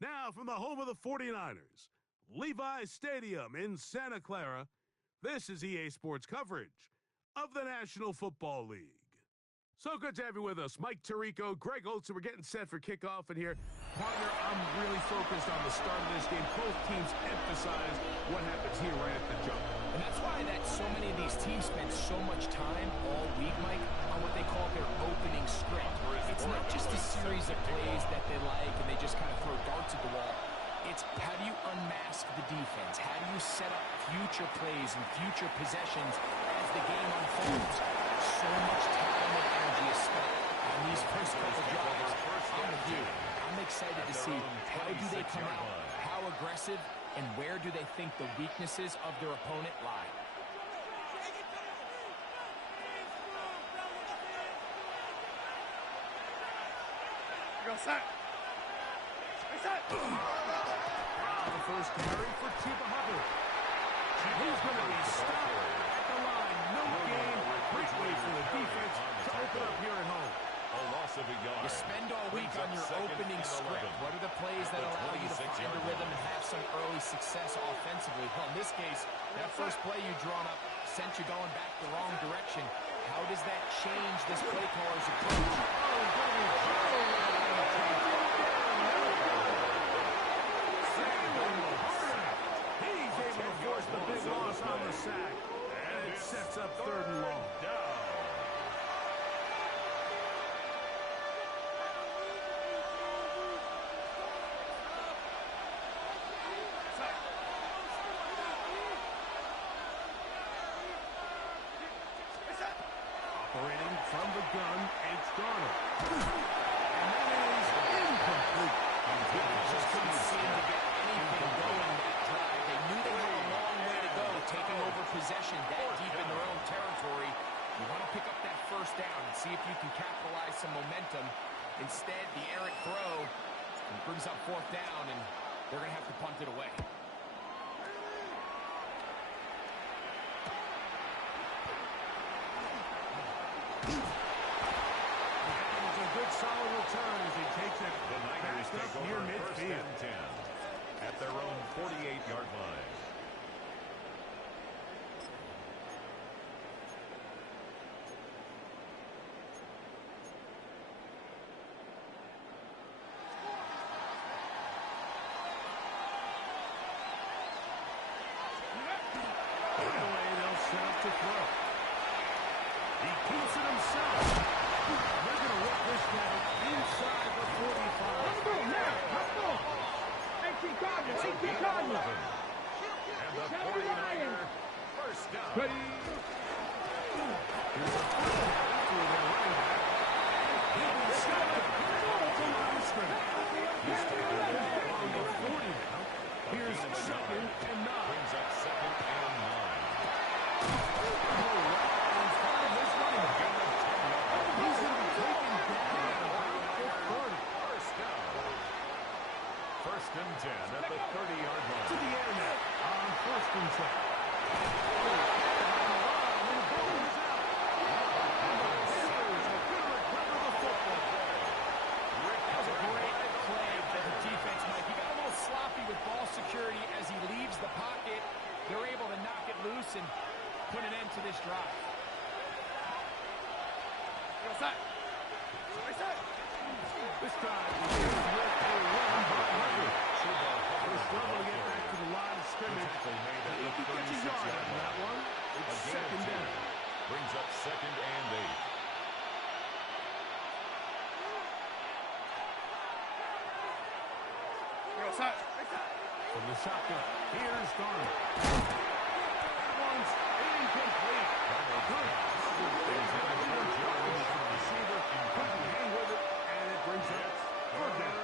Now from the home of the 49ers, Levi's Stadium in Santa Clara, this is EA Sports coverage of the National Football League. So good to have you with us. Mike Tirico, Greg Olsen. We're getting set for kickoff, and here, partner, I'm really focused on the start of this game. Both teams emphasize what happens here right at the jump. And that's why so many of these teams spend so much time all week, Mike, on what they call their opening script. It's not just a series of plays that they like and they just kind of throw darts at the wall. It's how do you unmask the defense? How do you set up future plays and future possessions as the game unfolds? So much time and energy is spent on these first couple drives. I'm with you. I'm excited to see how do they come out, how aggressive, and where do they think the weaknesses of their opponent lie. Go set. The first carry for Chuba Hubbard. He's going to be stopped at the line. No gain. Great way for the defense to open up here at home. A loss of a yard. You spend all week on your opening script. What are the plays that allow you to find a rhythm and have some early success offensively? Well, in this case, that first play you drawn up sent you going back the wrong direction. How does that change this play caller's approach? He's able to force the big loss on the sack. And it sets up 3rd and long. Operating from the gun, it's Darnold. And that is incomplete. Just couldn't seem to get anything going that drive. They knew they had a long way to go, taking over possession that deep in their own territory. You want to pick up that first down and see if you can capitalize some momentum. Instead, the errant throw brings up 4th down, and they're going to have to punt it away. Solid return as he takes it back up near midfield. 1st and 10 at their own 48-yard line. Right away, they'll set up to throw. He keeps it himself. They're going to work this down inside the 45. Let's go now. Let's go. Hey, keep Cardinals. Hey, keep Cardinals. And the 49er first down. Ready. Here's a throw through their running back. He will stop it. From the scrimmage. He's taking it on the 40 now. Here's 2nd and 9. Brings up 2nd and 9. First and 10 at the 30-yard line. To the air now on 1st and 10. That was a great play for the defense, Mike. He got a little sloppy with ball security as he leaves the pocket. They're able to knock it loose and put an end to this drive. This time, with a run by Hubbard. They're struggling to get back to the line of scrimmage. He gets a yard out of that one. It's 2nd down. Brings up 2nd and 8. From the shotgun, here's Darnold. That one's incomplete. Receiver couldn't hang with it, and it brings up 3rd down.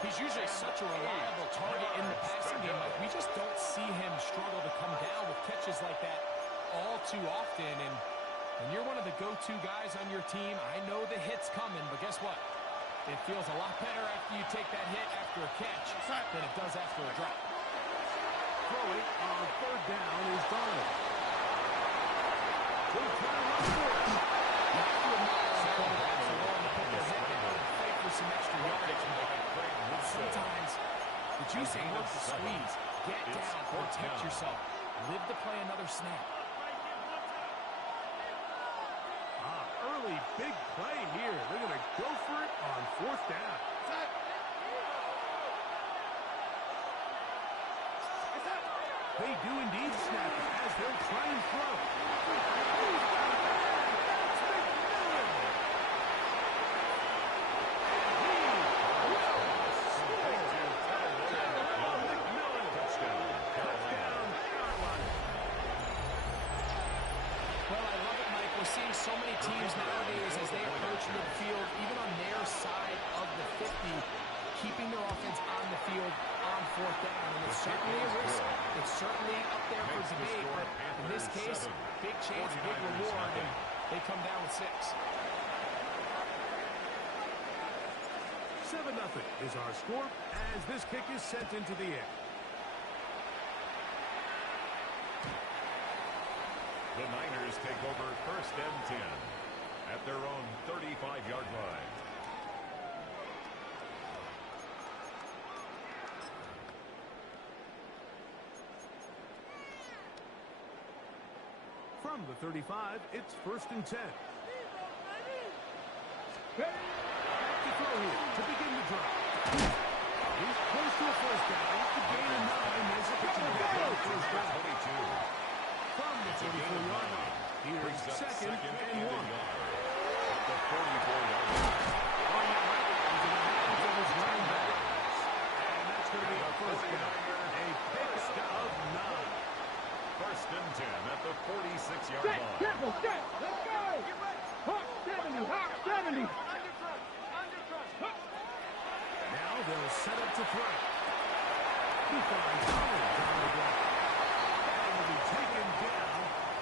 He's usually such a reliable target in the passing game. Like, we just don't see him struggle to come down with catches like that all too often. And you're one of the go-to guys on your team. I know the hit's coming, but guess what? It feels a lot better after you take that hit after a catch than it does after a drop. Throwing on 3rd down is Darnold. They'll try to run for it. You have to admire our quarterbacks are willing to put their head down and fight for some extra yardage. Sometimes the juice is worth the squeeze. Get down, protect yourself. Live to play another snap. Early big play here. They're going to go for it on 4th down. They do indeed snap it as they'll try and throw. So many teams nowadays, as they approach midfield, even on their side of the 50, keeping their offense on the field on 4th down. And it's certainly a risk. It's certainly up there for debate. But in this case, big chance, big reward, and they come down with 6. 7-0 is our score as this kick is sent into the air. The Niners take over 1st and 10 at their own 35-yard line. From the 35, it's 1st and 10. Back to throw here to begin the drive. He's close to a 1st down. It's a gain of 9. There's a pitch and a 1st down. 22. From the 34-yard line, here's 2nd and 1. At the 44-yard line. On the right, into the hands of his running backs. And that's going to be a 1st down. A pick of 9. 1st and 10 at the 46-yard Set, line. temple, set, let's go! Hawk 70, Hawk 70. Now they'll set up to throw. He finds Collins on the ground. And will be taken down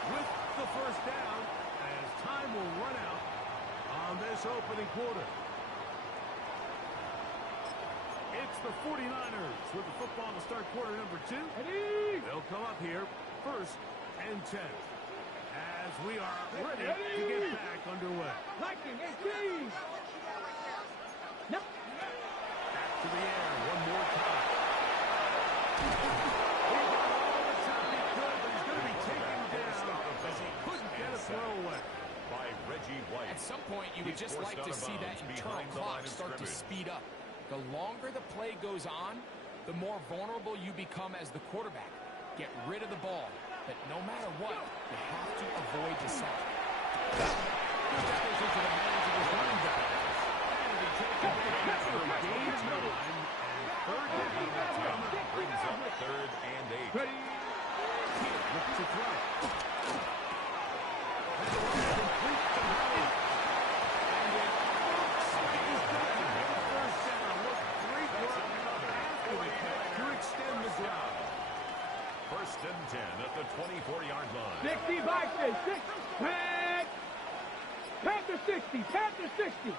with the 1st down as time will run out on this opening quarter. It's the 49ers with the football to start quarter number 2. They'll come up here 1st and 10 as we are ready to get back underway. Liking, 18. Nope. Back to the air one more time. He got all the time he could, but he's going to be taken down as he couldn't get a throw away. By Reggie White. At some point, you would just like to see that internal clock start to speed up. The longer the play goes on, the more vulnerable you become as the quarterback. Get rid of the ball, but no matter what, you have to avoid the sack. That goes into the hands of his running back. And he takes it down for a gain of 9. And 3rd down. Brings up 3rd and 8. Ready. Here, looks to throw. And the run is complete to Howard. And it looks like he's going to get a 1st down. What great work after the catch to extend the drive. 1st and 10 at the 24-yard line. 60 Vikings, 6. Pack. Panther 60, Panther 60.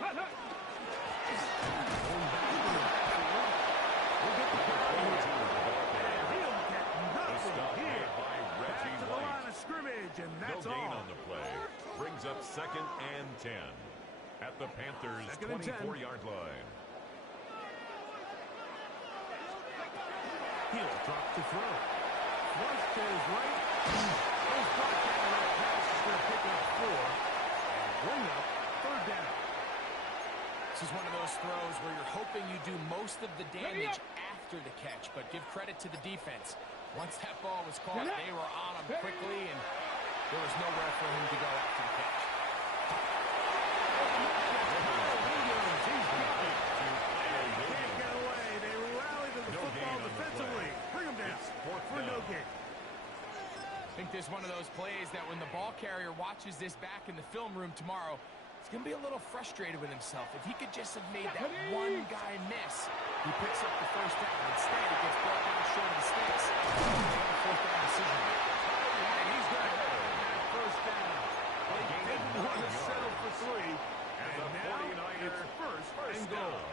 Hut, hut. And that's no gain all. on the play. Brings up 2nd and 10 at the Panthers' 24-yard line. He'll drop to throw. Flush to his right. Those brought down that pass is going to pick up 4 and bring up 3rd down. This is one of those throws where you're hoping you do most of the damage after the catch, but give credit to the defense. Once that ball was caught, they were on him quickly, and there was nowhere for him to go after the catch. Can't get away. They rally to the football defensively. Bring him down for no gain. I think this is one of those plays that when the ball carrier watches this back in the film room tomorrow, he's going to be a little frustrated with himself. If he could just have made that one guy miss, he picks up the 1st down. Instead, he gets brought down short of the sticks. 4th down decision. And he's going to have that 1st down. They didn't want to settle for 3. And now it's 1st and goal.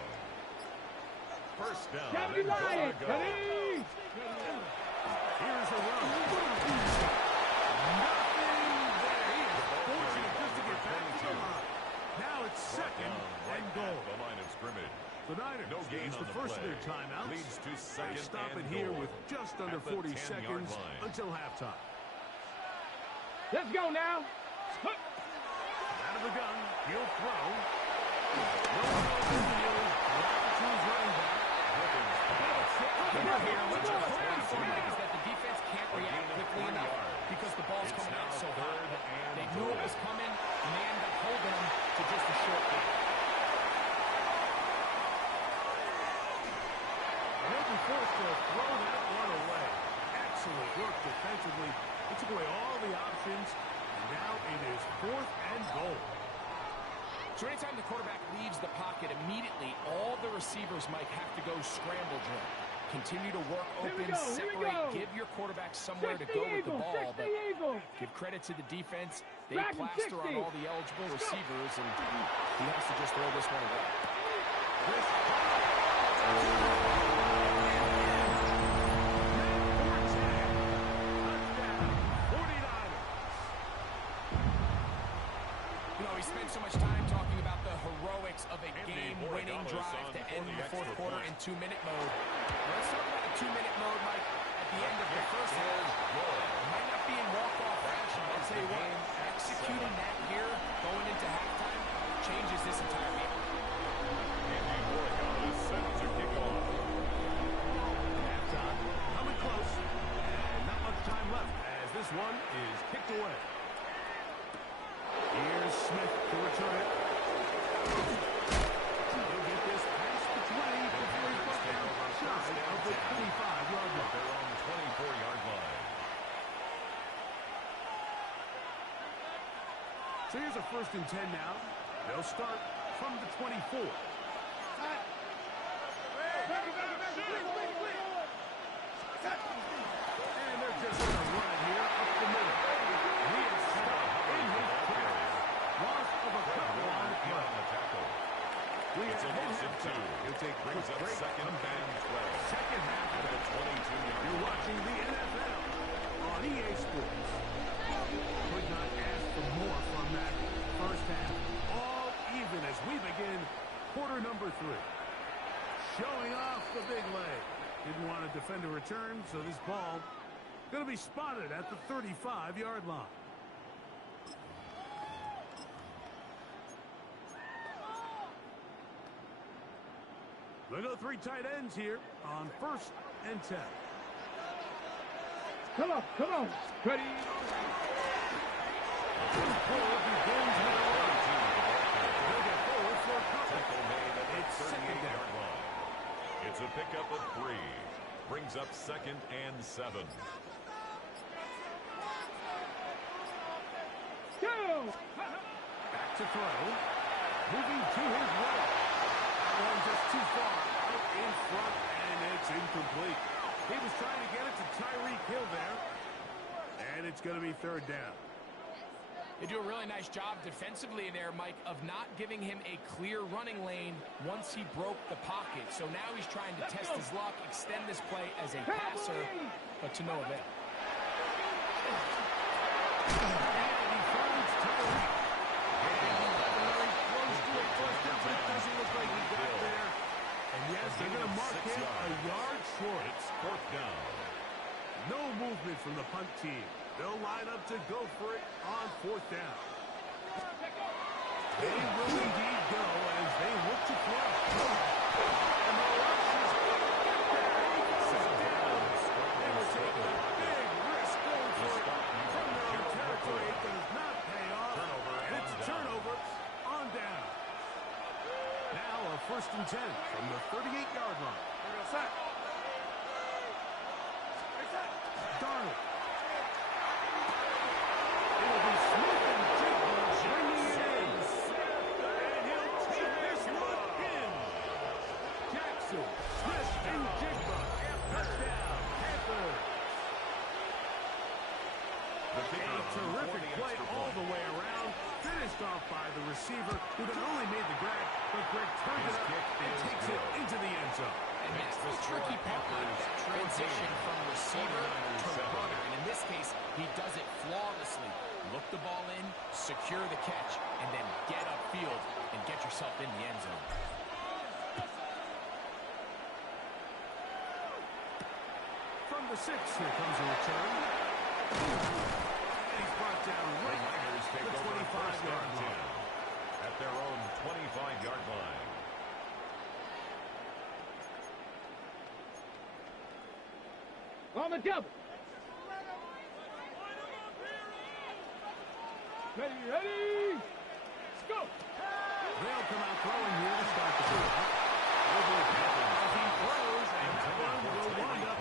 1st down. County Lions, ready. Here's a run. Nothing there. He is fortunate just to get back to the line. Now it's 2nd and goal. The line of scrimmage. the first of their timeouts. Leads to second They're stopping and here goal with just under at the 40 10-yard seconds line. until halftime. Let's go now. Out of the gun, he'll throw. No one else in the field. Right to his running back. Here, what you're hoping for, Mike, is that the defense can't react quickly enough because the ball's coming out so hard. They knew it was coming, and they ended up holding them to just a short game. They'll be forced to throw that one away. Excellent work defensively. They took away all the options, and now it is 4th and goal. So anytime the quarterback leaves the pocket, immediately all the receivers, Mike, have to go scramble drill. Continue to work open, separate, give your quarterback somewhere to go with the ball, but give credit to the defense. They plaster on all the eligible receivers, and he has to just throw this one away. We spent so much time talking about the heroics of a game-winning drive to end the fourth quarter in 2-minute mode. Let's talk about the 2-minute mode, Mike. At the end of the first half, it might not be in walk-off fashion. I'll tell you what, executing that here, going into halftime, changes this entire game. Is set to kick off. Halftime coming close, and not much time left as this one is kicked away. Here's Smith to return it. He'll get this past the 20 before he goes down shy of the 25-yard line. They're on the 24-yard line. So here's a 1st and 10 now. They'll start from the 24. And they're just going to run it here up the middle. He is stuck in his tracks. Loss of a couple on the play. It's a loss of 2. He'll take Brings up second and 12. Second half At the 22-yard You're line. watching the NFL on EA Sports. Could not ask for more from that first half. All even as we begin quarter number 3. Showing off the big leg. Didn't want to defend a return, so this ball going to be spotted at the 35-yard line. We'll go 3 tight ends here on 1st and 10. Come on. Ready. Forward begins with a run. They'll get forward for a couple. Tackle made at the It's second 38-yard down. line. It's a pickup of 3. Brings up second and 7. Go. Back to throw. Moving to his right. That one just too far out in front, and it's incomplete. He was trying to get it to Tyreek Hill there, and it's going to be 3rd down. They do a really nice job defensively there, Mike, of not giving him a clear running lane once he broke the pocket. So now he's trying to test his luck, extend this play as a passer, but to no avail. And he finds Tyreek. Very close to it. First down, but it doesn't look like he got there. And yes, they're going to mark him a yard short. It's 4th down. No movement from the punt team. They'll line up to go for it on 4th down. They will indeed go as they look to throw. And the rush is going to get there. He gets it down. They will take a big risk going for it from their own territory. It does not pay off. And it's a turnover on down. Now a 1st and 10 from the 38-yard line. Darnold. It'll be Smith and Jigba bringing it in. And he'll take this one in. Jackson, Smith, and Jigba. Touchdown, Panther. A terrific play all the way around. Finished off by the receiver, who not only made the grab, but Greg turned it up and takes it into the end zone. And that's the tricky part, that transition from receiver to runner. And in this case, he does it flawlessly. Look the ball in, secure the catch, and then get upfield and get yourself in the end zone. 6. Here comes a return. And he's brought down right Niners take the over 25-yard first and line. 10 at their own 25-yard line. On the double. Ready. Let's go. They'll come out throwing here to start the quarter. As he throws, and that one will wind up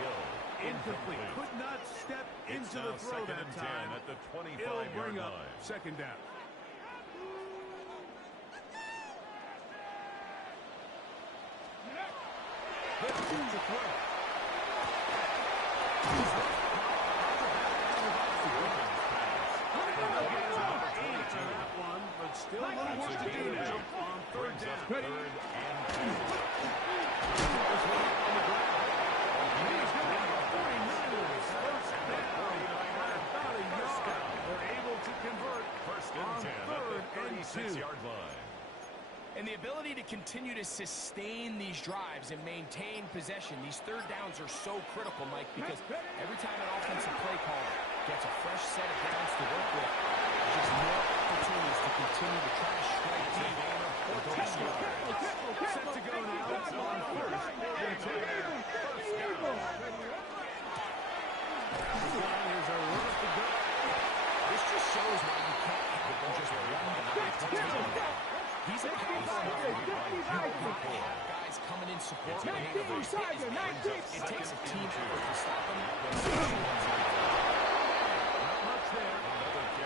incomplete. Could not step into the throw that time. At the It'll 25-yard bring up line. second down. This is a throw. Still a little work to do now on third down. Third and 2. This one on the ground. He's going to the 49ers. First down. About a yard. They're able to convert First on and 10 at third the and 36-yard line. And the ability to continue to sustain these drives and maintain possession, these third downs are so critical, Mike, because every time an offensive play caller gets a fresh set of downs to work with, there's just more opportunities to continue to try to strike deep. Set to go now. It's on first and 10. Here's a run to go. This just shows why you can't have them just run the ball. He's a powerful guys coming in support when the adversity is big. It takes a team effort to stop him. Not much there.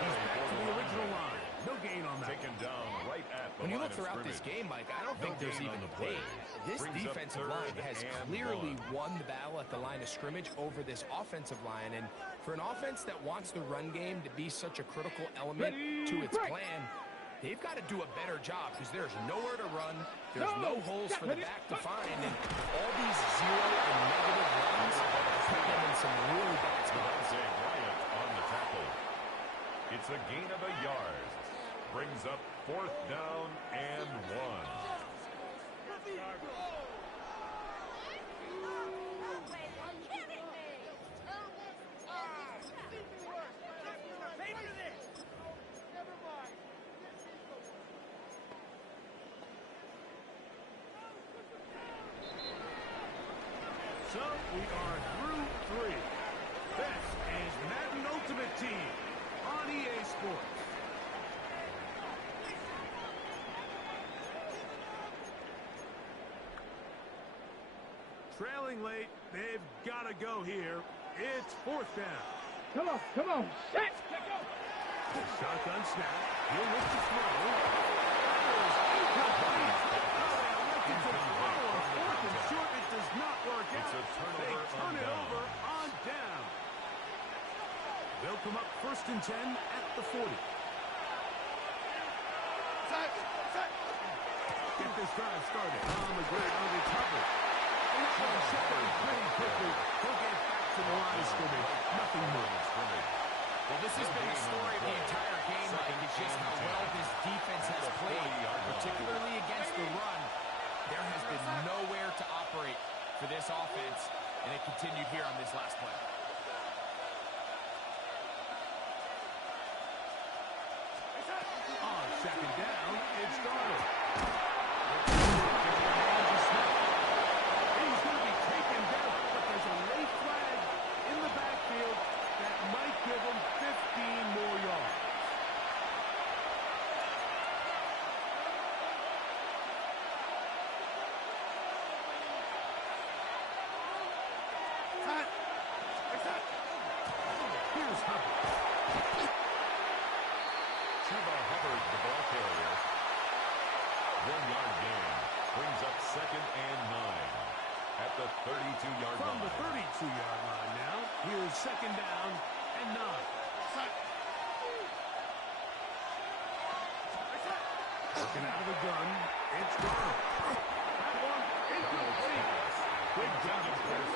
He's back to the original line. No gain on that. Taken down right at the When you line look of throughout this scrimmage. game, Mike, I don't think No there's gain even on the a play. debate. This Brings up defensive third line has and clearly 1. won the battle at the line of scrimmage over this offensive line. And for an offense that wants the run game to be such a critical element to its plan, they've got to do a better job because there's nowhere to run. There's no holes for the back to find. And all these zero and negative runs put them in some really bad spots. Bryant on the tackle. It's a gain of a yard. Brings up fourth down and 1. So we are through 3. This is Madden Ultimate Team on EA Sports. Trailing late, they've got to go here. It's fourth down. Come on. Set. Let go. Shotgun snap. He'll look to throw. Incomplete. Elected to throw on fourth and short. It does not work out. It's a turnover They turn on it down. over on down. They'll come up first and 10 at the 40. Get this drive started on the ground recovery. And that one separated pretty quickly. He'll get back to the line of scrimmage. Nothing more. Well, this has been the story of the entire game, Mike. It's just how well this defense has played, particularly against the run. There has been nowhere to operate for this offense, and it continued here on this last play. On second down, it's Darnold. He's going to be taken down, but there's a late flag in the backfield that might give him 15 more yards. Here's Hubbard. Chuba Hubbard, the ball carrier. 1-yard gain. Brings up second and 9 at the 32-yard From line. the 32-yard line now, here's second down and 9. Working out of the gun, it's Darnold. That one incomplete. Big job of there,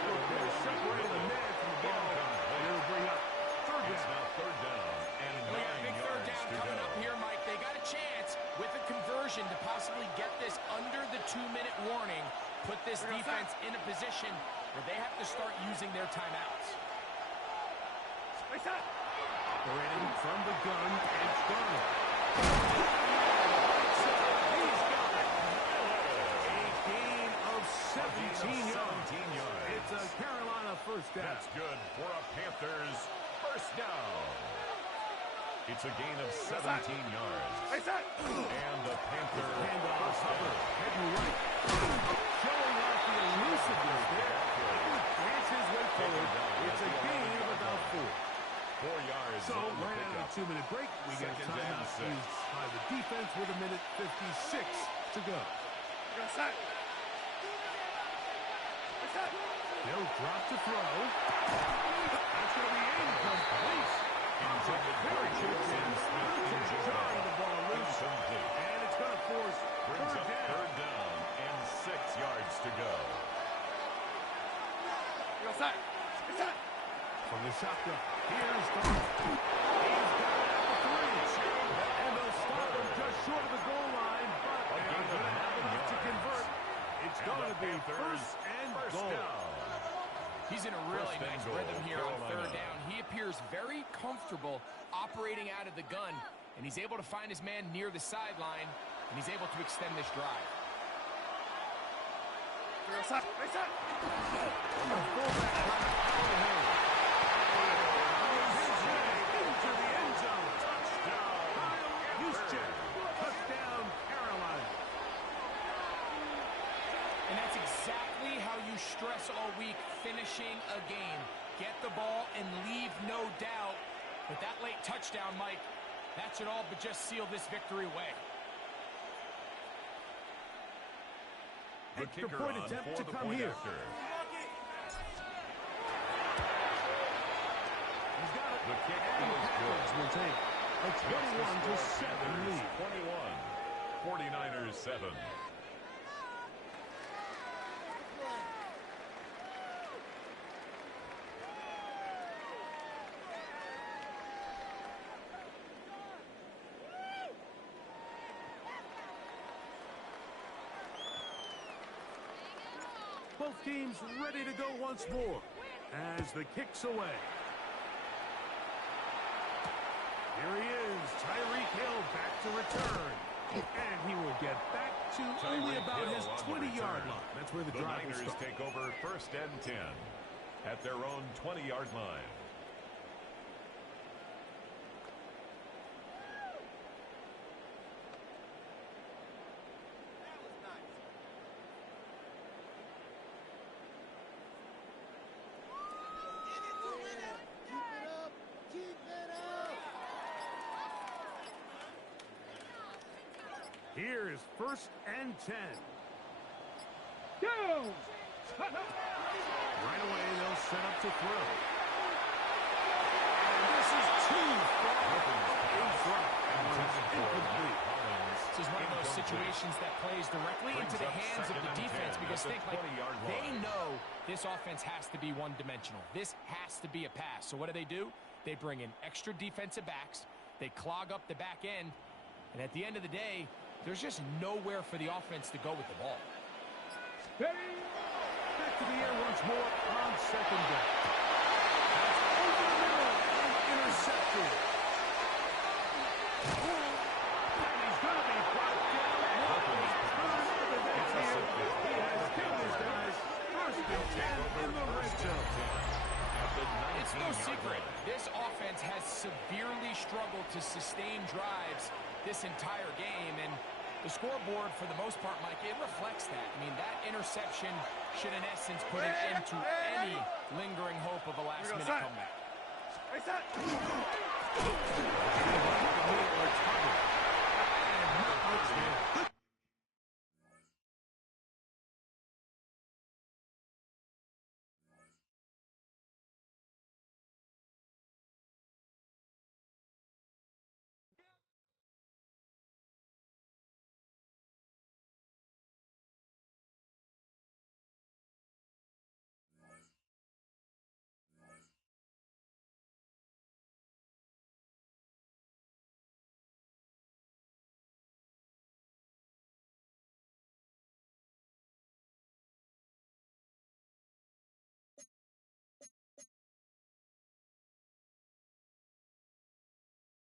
separating the man from the ball. It'll bring up third It's down. now third down and We got a 9 big third yards down to coming go. up here, Mike. They got a chance with a conversion to possibly get this under the 2-minute warning, put this defense in a position where they have to start using their timeouts. Operating from the gun, it's gone. He's got it. A gain of 17 yards. It's a Carolina first down. That's good for a Panthers first down. It's a gain of 17 yards. And the Panther handoff, Hubbard, heading right. Showing off the elusiveness there. Dance his way forward. It's a gain of about 4. 4 yards. So, right out of a 2-minute break, we get a timeout used by the defense with 1:56 to go. They'll drop to throw. That's going to be incomplete. Very good jarring the ball loose. And it's going to force third down and 6 yards to go. From the shotgun, here's Donald. He's got it at the 3. And they'll stop him just short of the goal line, but they're going to have enough to convert. It's going to be first and goal. He's in a really nice rhythm here on third down. He appears very comfortable operating out of the gun, and he's able to find his man near the sideline, and he's able to extend this drive. Touchdown, Carolina. And that's exactly how you stress all week, finishing a game. Get the ball and leave no doubt. But that late touchdown, Mike, that should all but just seal this victory away. Extra point attempt to come here. He's got it. The kick is good. Will take a 21-7 lead. 21. 49ers 7. Both teams ready to go once more as the kick's away. Here he is, Tyreek Hill back to return. And he will get back to only about his 20-yard line. That's where the drive will Niners start. take over first and 10 at their own 20-yard line. Here is first and 10. Go! Right away, they'll set up to throw. And this is too far. In front. Incomplete. This is one of those situations that plays directly into the hands of the defense because think like they know this offense has to be one-dimensional. This has to be a pass. So what do? They bring in extra defensive backs. They clog up the back end. And at the end of the day, there's just nowhere for the offense to go with the ball. Back to the air once more on second down. That's over the middle and intercepted. And he's going to be brought down. Turn of the day here. He has killed his guys. First and 10 in the red zone. It's no secret. This offense has severely struggled to sustain drives this entire game, and the scoreboard, for the most part, Mike, it reflects that. I mean, that interception should, in essence, put an end to any lingering hope of a last-minute comeback.